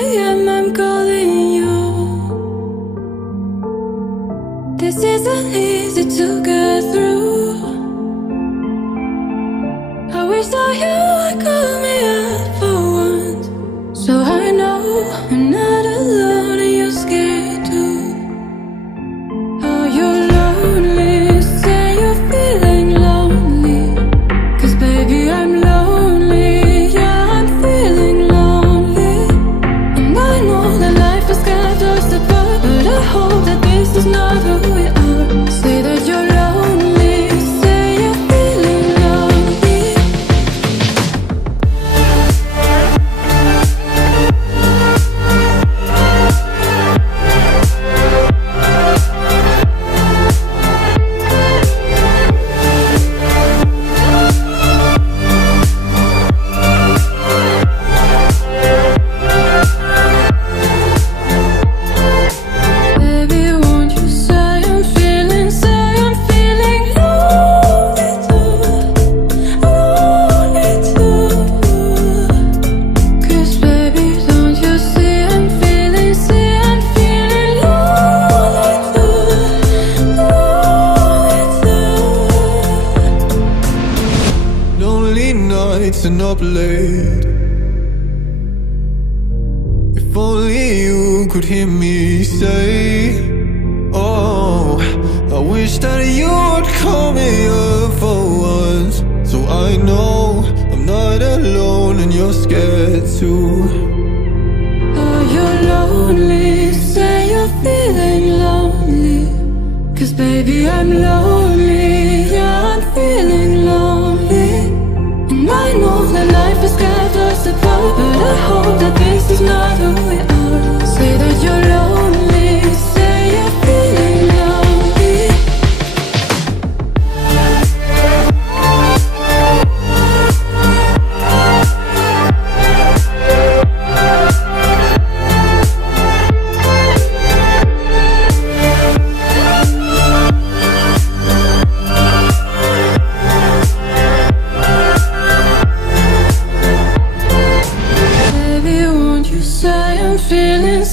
a.m. I'm calling you. This isn't easy to get through. I wish that you would call me up for once, so I know I'm not alone and you're scared too. Are you lonely? Say you're feeling lonely, 'cause baby I'm lonely. Yeah, I'm feeling lonely. And I know that life has kept us apart, but I hope that this is not who we are. Say that you're lonely. Say you're feeling lonely. Baby, won't you say I'm feeling lonely too, lonely too. 'Cause baby, don't you see I'm feeling lonely too, lonely too. Lonely nights and up late. If only you could hear me say, oh, I wish that you would call me up for once, so I know I'm not alone and you're scared too. Are you lonely? Say you're feeling lonely, 'cause baby I'm lonely. Yeah, I'm feeling lonely. And I know that life has kept us apart, but I hope that this is not who we are. Say that you're lonely. Say you're feeling lonely. Baby, won't you say I'm feeling